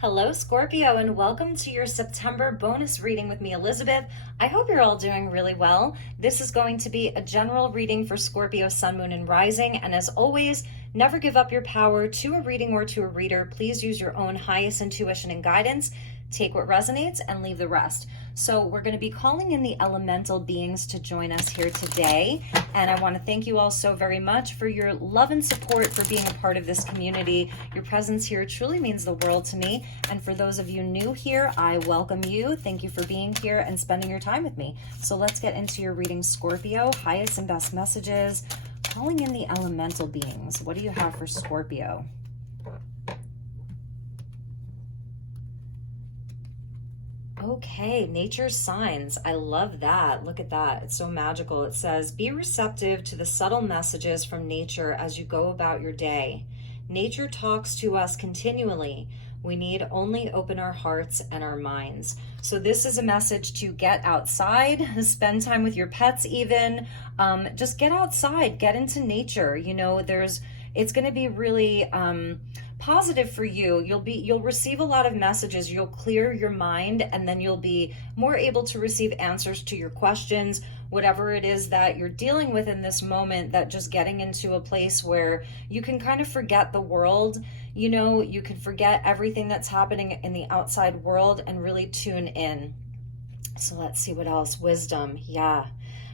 Hello, Scorpio, and welcome to your September bonus reading with me, Elizabeth. I hope you're all doing really well. This is going to be a general reading for Scorpio, Sun, Moon, and Rising. And as always, never give up your power to a reading or to a reader. Please use your own highest intuition and guidance. Take what resonates and leave the rest. So we're going to be calling in the elemental beings to join us here today. And I want to thank you all so very much for your love and support, for being a part of this community. Your presence here truly means the world to me. And for those of you new here, I welcome you. Thank you for being here and spending your time with me. So let's get into your reading, Scorpio. Highest and best messages. Calling in the elemental beings. What do you have for Scorpio? Okay, nature's signs. I love that. Look at that. It's so magical. It says, be receptive to the subtle messages from nature as you go about your day. Nature talks to us continually. We need only open our hearts and our minds. So this is a message to get outside, spend time with your pets even. Just get outside, get into nature. You know, it's going to be really positive for you. You'll receive a lot of messages. You'll clear your mind, and then you'll be more able to receive answers to your questions, whatever it is that you're dealing with in this moment. That just getting into a place where you can kind of forget the world. You know, you can forget everything that's happening in the outside world and really tune in. So let's see what else. Wisdom. Yeah.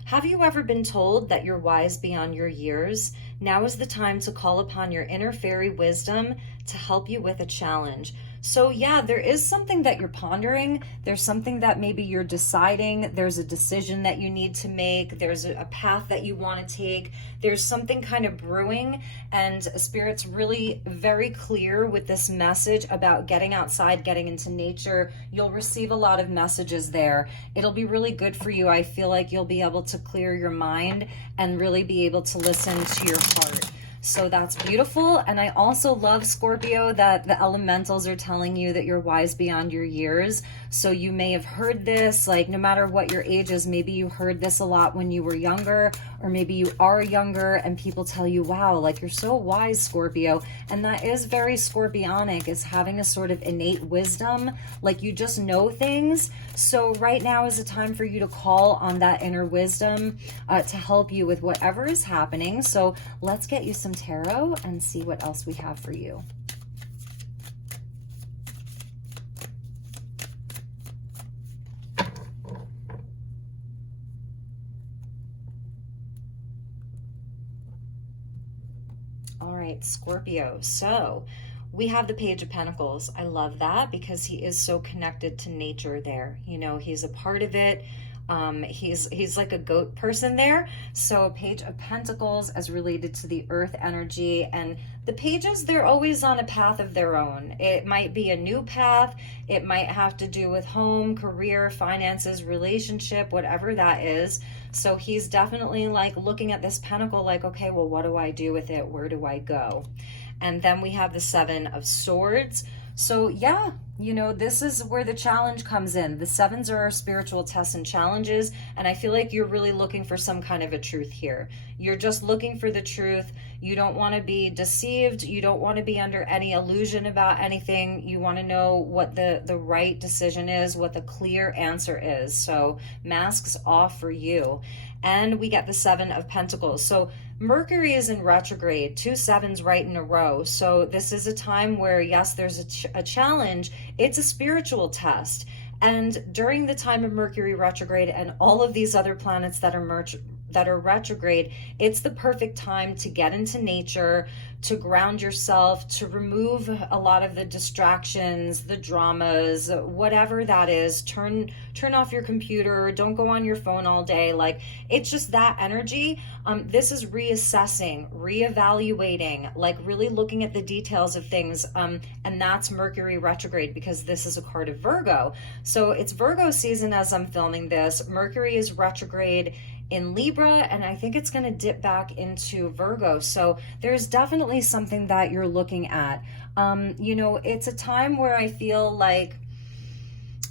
Have you ever been told that you're wise beyond your years? Now is the time to call upon your inner fairy wisdom to help you with a challenge. So yeah, there is something that you're pondering. There's something that maybe you're deciding. There's a decision that you need to make. There's a path that you want to take. There's something kind of brewing, and Spirit's really very clear with this message about getting outside, getting into nature. You'll receive a lot of messages there. It'll be really good for you. I feel like you'll be able to clear your mind and really be able to listen to your heart. So that's beautiful. And I also love, Scorpio, that the elementals are telling you that you're wise beyond your years. So you may have heard this, like, no matter what your age is, maybe you heard this a lot when you were younger, or maybe you are younger and people tell you, wow, like, you're so wise, Scorpio. And that is very Scorpionic, is having a sort of innate wisdom, like you just know things. So right now is a time for you to call on that inner wisdom to help you with whatever is happening. So let's get you some tarot and see what else we have for you. All right, Scorpio. So we have the Page of Pentacles. I love that because he is so connected to nature there. You know, he's a part of it. He's like a goat person there. So Page of Pentacles as related to the earth energy, and the pages, they're always on a path of their own. It might be a new path. It might have to do with home, career, finances, relationship, whatever that is. So he's definitely like looking at this pentacle like, okay, well, what do I do with it? Where do I go? And then we have the Seven of Swords. So yeah, you know, this is where the challenge comes in. The sevens are our spiritual tests and challenges. And I feel like you're really looking for some kind of a truth here. You're just looking for the truth. You don't want to be deceived. You don't want to be under any illusion about anything. You want to know what the right decision is, what the clear answer is. So masks off for you. And we get the Seven of Pentacles. So Mercury is in retrograde, 2 sevens right in a row. So this is a time where, yes, there's a challenge. It's a spiritual test. And during the time of Mercury retrograde and all of these other planets that are retrograde, it's the perfect time to get into nature, to ground yourself, to remove a lot of the distractions, the dramas, whatever that is. Turn off your computer. Don't go on your phone all day. Like, it's just that energy. This is reassessing, reevaluating, like really looking at the details of things. And that's Mercury retrograde, because this is a card of Virgo. So it's Virgo season as I'm filming this. Mercury is retrograde in Libra, and I think it's going to dip back into Virgo. So there's definitely something that you're looking at. You know, it's a time where I feel like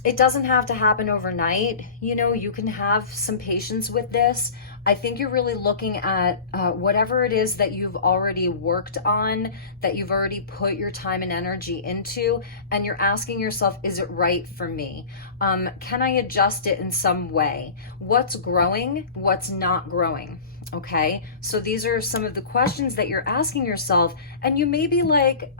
it doesn't have to happen overnight. You know, you can have some patience with this. I think you're really looking at whatever it is that you've already worked on, that you've already put your time and energy into, and you're asking yourself, is it right for me? Can I adjust it in some way? What's growing? What's not growing? Okay, so these are some of the questions that you're asking yourself, and you may be like,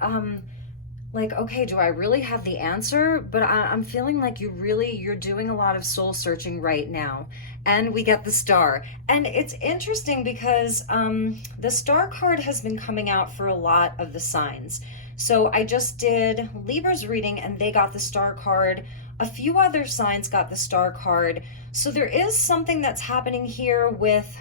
okay, do I really have the answer? But I'm feeling like you're doing a lot of soul searching right now. And we get the star. And it's interesting because the star card has been coming out for a lot of the signs. So I just did Libra's reading and they got the star card. A few other signs got the star card. So there is something that's happening here with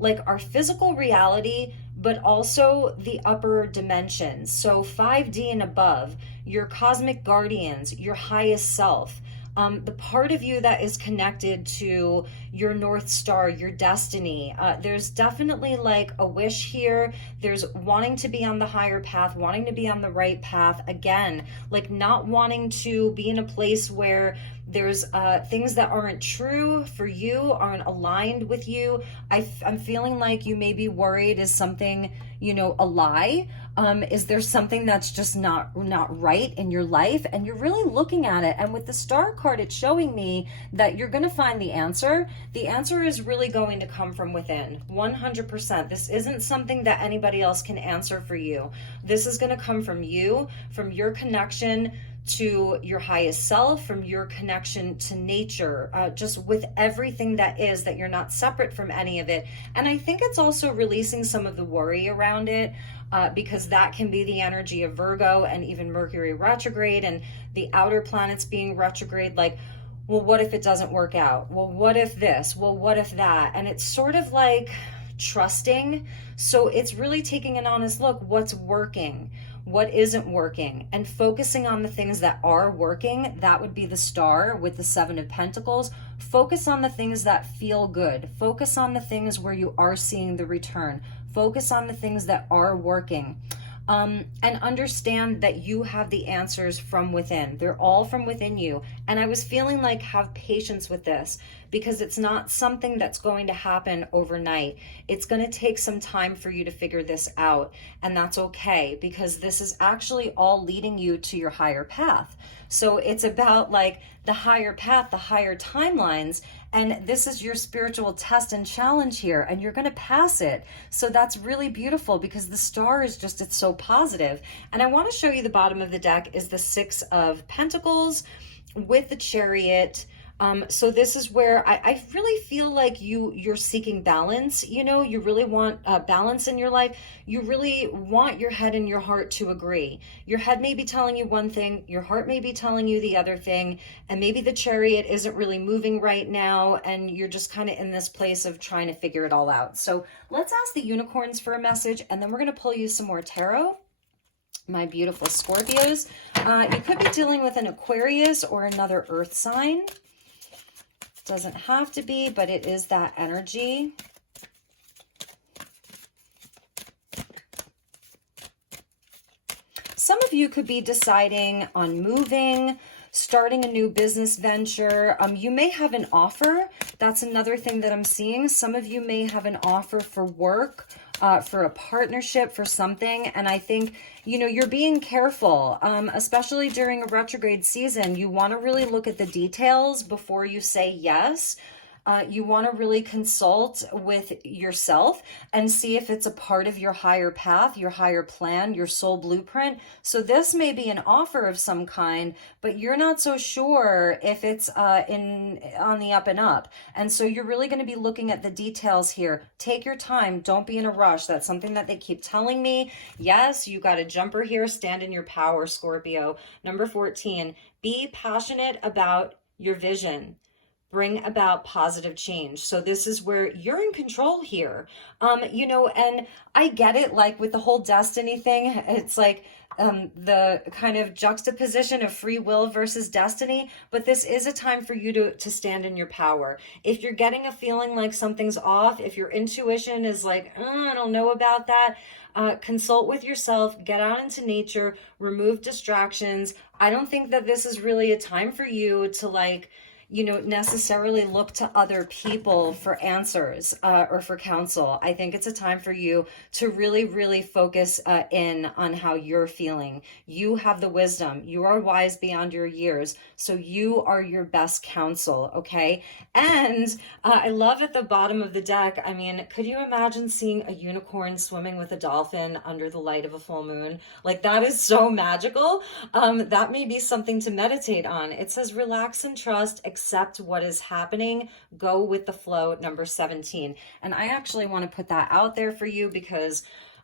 like our physical reality, but also the upper dimensions. So 5D and above, your cosmic guardians, your highest self, the part of you that is connected to your North Star, your destiny. There's definitely like a wish here. There's wanting to be on the higher path, wanting to be on the right path. Again, like not wanting to be in a place where there's things that aren't true for you, aren't aligned with you. I'm feeling like you may be worried, is something, a lie? Is there something that's just not right in your life? And you're really looking at it. And with the star card, it's showing me that you're going to find the answer. The answer is really going to come from within, 100%. This isn't something that anybody else can answer for you. This is going to come from you, from your connection to your highest self, from your connection to nature, just with everything that is, that you're not separate from any of it. And I think it's also releasing some of the worry around it, because that can be the energy of Virgo and even Mercury retrograde and the outer planets being retrograde. Like, well, what if it doesn't work out? Well, what if this? Well, what if that? And it's sort of like trusting. So it's really taking an honest look. What's working? What isn't working, and focusing on the things that are working. That would be the star with the 7 of Pentacles. Focus on the things that feel good. Focus on the things where you are seeing the return. Focus on the things that are working. And understand that you have the answers from within. They're all from within you. And I was feeling like, have patience with this, because it's not something that's going to happen overnight. It's going to take some time for you to figure this out. And that's okay, because this is actually all leading you to your higher path. So it's about like the higher path, the higher timelines. And this is your spiritual test and challenge here, and you're going to pass it. So that's really beautiful, because the star is just, it's so positive. And I want to show you the bottom of the deck is the 6 of Pentacles with the Chariot. So this is where I really feel like you're seeking balance. You really want balance in your life. You really want your head and your heart to agree. Your head may be telling you one thing, your heart may be telling you the other thing, and maybe the Chariot isn't really moving right now, and you're just kind of in this place of trying to figure it all out. So let's ask the unicorns for a message, and then we're going to pull you some more tarot. My beautiful Scorpios. You could be dealing with an Aquarius or another earth sign. Doesn't have to be, but it is that energy. Some of you could be deciding on moving, starting a new business venture. You may have an offer. That's another thing that I'm seeing. Some of you may have an offer for work, for a partnership, for something. And I think, you're being careful, especially during a retrograde season. You want to really look at the details before you say yes. You want to really consult with yourself and see if it's a part of your higher path, your higher plan, your soul blueprint. So this may be an offer of some kind, but you're not so sure if it's on the up and up. And so you're really going to be looking at the details here. Take your time. Don't be in a rush. That's something that they keep telling me. Yes, you got a jumper here. Stand in your power, Scorpio. Number 14, be passionate about your vision. Bring about positive change. So this is where you're in control here. And I get it, like with the whole destiny thing, it's like the kind of juxtaposition of free will versus destiny, but this is a time for you to stand in your power. If you're getting a feeling like something's off, if your intuition is like, I don't know about that, consult with yourself, get out into nature, remove distractions. I don't think that this is really a time for you to necessarily look to other people for answers or for counsel. I think it's a time for you to really, really focus in on how you're feeling. You have the wisdom. You are wise beyond your years. So you are your best counsel, okay? And I love at the bottom of the deck, I mean, could you imagine seeing a unicorn swimming with a dolphin under the light of a full moon? Like, that is so magical. That may be something to meditate on. It says, relax and trust, accept what is happening, go with the flow, number 17. And I actually want to put that out there for you because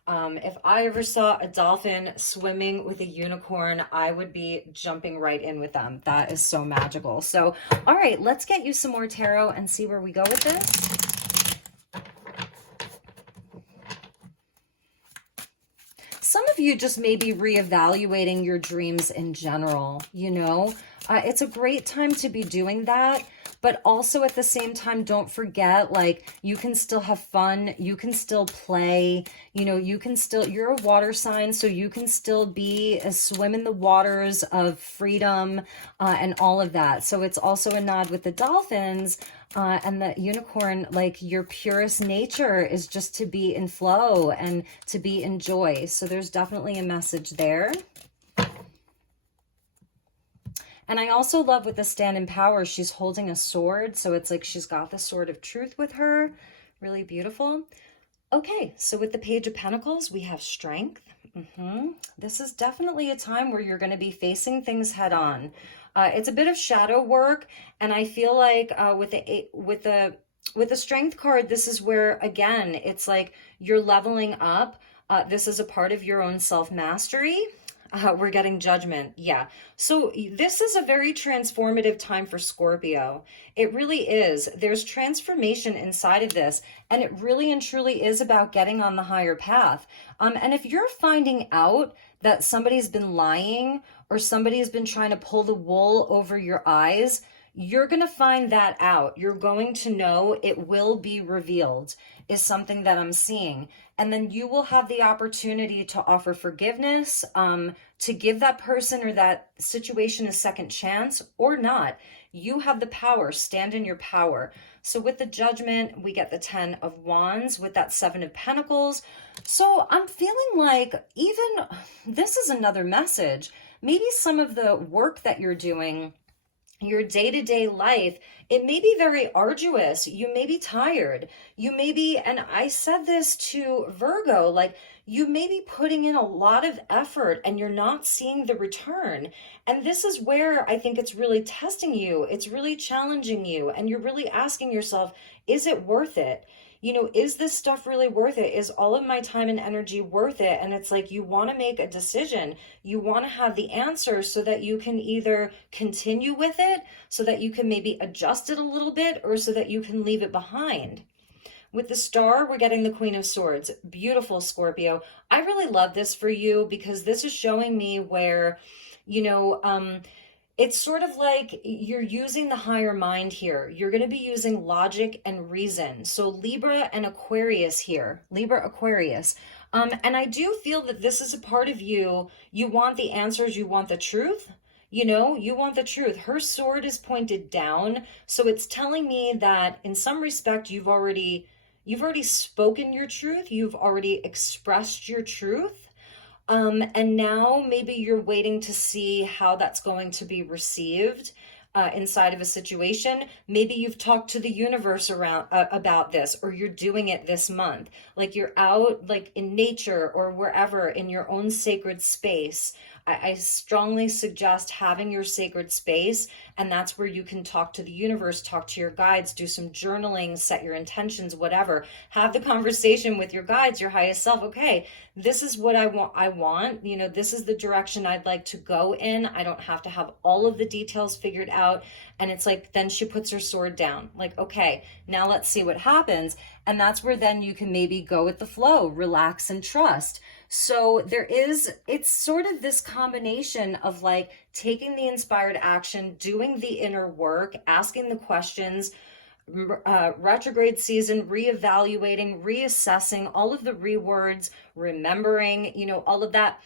if I ever saw a dolphin swimming with a unicorn, I would be jumping right in with them. That is so magical. So, all right, let's get you some more tarot and see where we go with this. Some of you just may be reevaluating your dreams in general, It's a great time to be doing that. But also at the same time, don't forget, like, you can still have fun. You can still play. You're a water sign, so you can still swim in the waters of freedom and all of that. So it's also a nod with the dolphins and the unicorn, like, your purest nature is just to be in flow and to be in joy. So there's definitely a message there. And I also love with the stand in power, she's holding a sword. So it's like she's got the sword of truth with her. Really beautiful. Okay, so with the Page of Pentacles, we have strength. This is definitely a time where you're going to be facing things head on. It's a bit of shadow work. And I feel like with the strength card, this is where, again, it's like you're leveling up. This is a part of your own self-mastery. We're getting judgment. Yeah. So this is a very transformative time for Scorpio. It really is. There's transformation inside of this, and it really and truly is about getting on the higher path. And if you're finding out that somebody's been lying or somebody's been trying to pull the wool over your eyes, you're going to find that out. You're going to know, it will be revealed, is something that I'm seeing. And then you will have the opportunity to offer forgiveness, to give that person or that situation a second chance or not. You have the power. Stand in your power. So with the Judgment, we get the 10 of Wands with that 7 of Pentacles. So I'm feeling like even this is another message. Maybe some of the work that you're doing, your day-to-day life, it may be very arduous. You may be tired. You may be, and I said this to Virgo, like, you may be putting in a lot of effort and you're not seeing the return. And this is where I think it's really testing you. It's really challenging you. And you're really asking yourself, is it worth it? Is this stuff really worth it? Is all of my time and energy worth it? And it's like, you want to make a decision. You want to have the answer so that you can either continue with it, so that you can maybe adjust it a little bit, or so that you can leave it behind. With the Star, we're getting the Queen of Swords. Beautiful, Scorpio. I really love this for you because this is showing me where, it's sort of like you're using the higher mind here. You're going to be using logic and reason. So Libra and Aquarius here. Libra, Aquarius. And I do feel that this is a part of you. You want the answers. You want the truth. You want the truth. Her sword is pointed down. So it's telling me that in some respect, you've already spoken your truth. You've already expressed your truth. And now maybe you're waiting to see how that's going to be received inside of a situation. Maybe you've talked to the universe about this, or you're doing it this month. Like, you're out like in nature or wherever in your own sacred space. I strongly suggest having your sacred space, and that's where you can talk to the universe, talk to your guides, do some journaling, set your intentions, whatever. Have the conversation with your guides, your highest self. Okay, this is what I want. This is the direction I'd like to go in. I don't have to have all of the details figured out. And it's like, then she puts her sword down. Like, okay, now let's see what happens. And that's where then you can maybe go with the flow, relax and trust. So it's sort of this combination of like taking the inspired action, doing the inner work, asking the questions, retrograde season, reevaluating, reassessing, all of the rewords, remembering, all of that.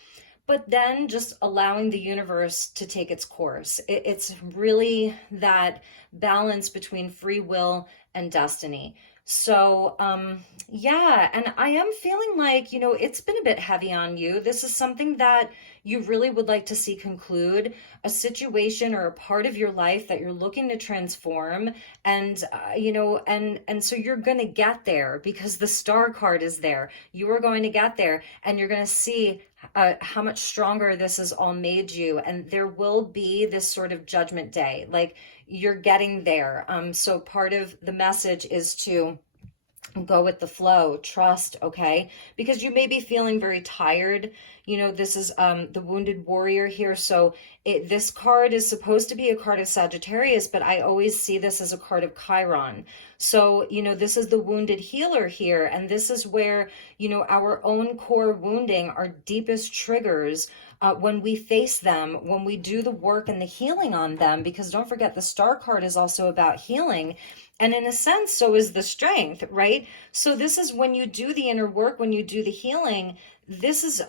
but then just allowing the universe to take its course. It's really that balance between free will and destiny. So, yeah, and I am feeling like, it's been a bit heavy on you. This is something that you really would like to see conclude, a situation or a part of your life that you're looking to transform. And, and so you're going to get there because the star card is there. You are going to get there and you're going to see how much stronger this has all made you. And there will be this sort of judgment day. Like, you're getting there. So part of the message is to go with the flow, trust, okay? Because you may be feeling very tired. This is the wounded warrior here. So this card is supposed to be a card of Sagittarius, but I always see this as a card of Chiron. So, this is the wounded healer here. And this is where, our own core wounding, our deepest triggers, when we face them, when we do the work and the healing on them, because don't forget the star card is also about healing. And in a sense, so is the strength, right? So this is when you do the inner work, when you do the healing, this is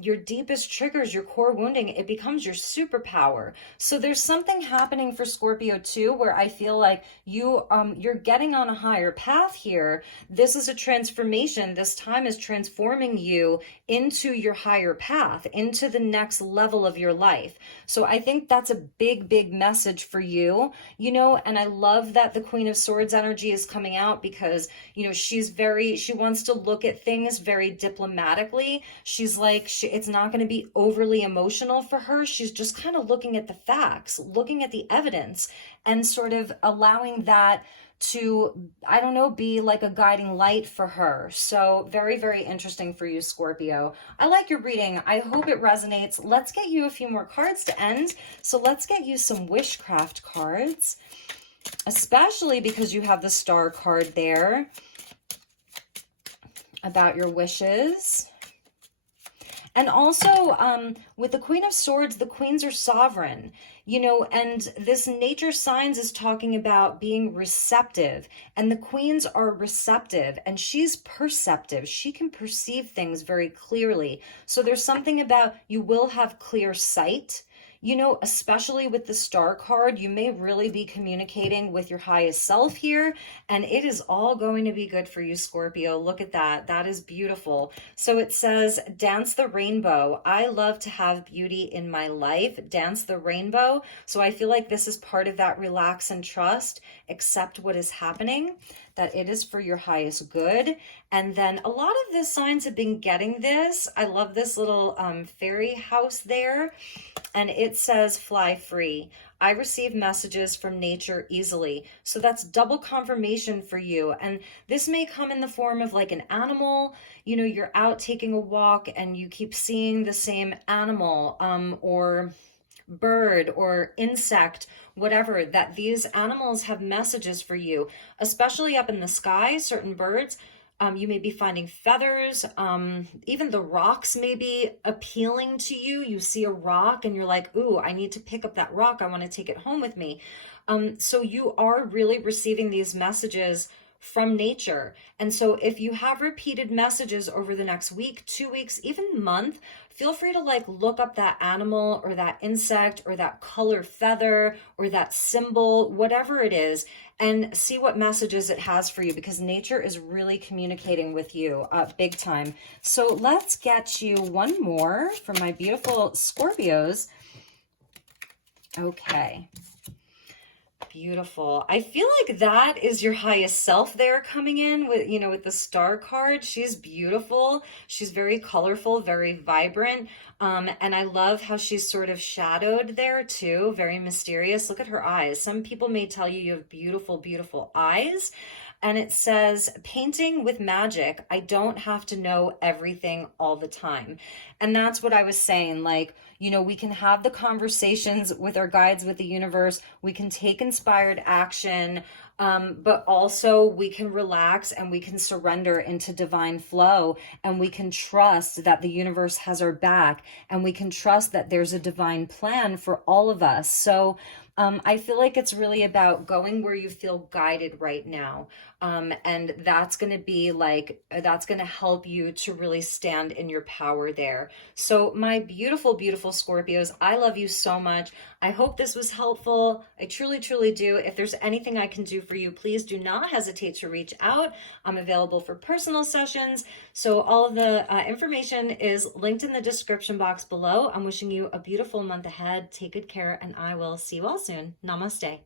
your deepest triggers, your core wounding. It becomes your superpower. So there's something happening for Scorpio too, where I feel like you're getting on a higher path here. This is a transformation. This time is transforming you into your higher path, into the next level of your life. So I think that's a big, big message for you, and I love that the Queen of Swords energy is coming out because, she wants to look at things very diplomatically. She's like, it's not going to be overly emotional for her. She's just kind of looking at the facts, looking at the evidence, and sort of allowing that to, I don't know, be like a guiding light for her. So very, very interesting for you, Scorpio. I like your reading. I hope it resonates. Let's get you a few more cards to end. So let's get you some wishcraft cards, especially because you have the star card there about your wishes. And also, with the Queen of Swords, the queens are sovereign, and this nature signs is talking about being receptive, and the queens are receptive, and she's perceptive. She can perceive things very clearly. So there's something about you will have clear sight. Especially with the star card, you may really be communicating with your highest self here, and it is all going to be good for you, Scorpio. Look at that. That is beautiful. So it says, dance the rainbow. I love to have beauty in my life. Dance the rainbow. So I feel like this is part of that relax and trust, accept what is happening, that it is for your highest good. And then a lot of the signs have been getting this. I love this little fairy house there. And it says, fly free. I receive messages from nature easily. So that's double confirmation for you. And this may come in the form of like an animal. You're out taking a walk and you keep seeing the same animal or bird or insect, whatever, that these animals have messages for you, especially up in the sky, certain birds. You may be finding feathers. Even the rocks may be appealing to you. You see a rock and you're like, ooh, I need to pick up that rock. I want to take it home with me. So you are really receiving these messages from nature. And so if you have repeated messages over the next week, 2 weeks, even month, feel free to like look up that animal or that insect or that color feather or that symbol, whatever it is, and see what messages it has for you, because nature is really communicating with you big time. So let's get you one more for my beautiful Scorpios. Okay. Beautiful. I feel like that is your highest self there coming in with, with the star card. She's beautiful. She's very colorful, very vibrant. And I love how she's sort of shadowed there too. Very mysterious. Look at her eyes. Some people may tell you you have beautiful, beautiful eyes. And it says, painting with magic. I don't have to know everything all the time. And that's what I was saying. Like, we can have the conversations with our guides, with the universe. We can take inspired action, but also we can relax and we can surrender into divine flow, and we can trust that the universe has our back, and we can trust that there's a divine plan for all of us. So I feel like it's really about going where you feel guided right now. And that's going to be like, that's going to help you to really stand in your power there. So, my beautiful, beautiful Scorpios, I love you so much. I hope this was helpful. I truly, truly do. If there's anything I can do for you, please do not hesitate to reach out. I'm available for personal sessions. So, all of the information is linked in the description box below. I'm wishing you a beautiful month ahead. Take good care, and I will see you all soon. Namaste.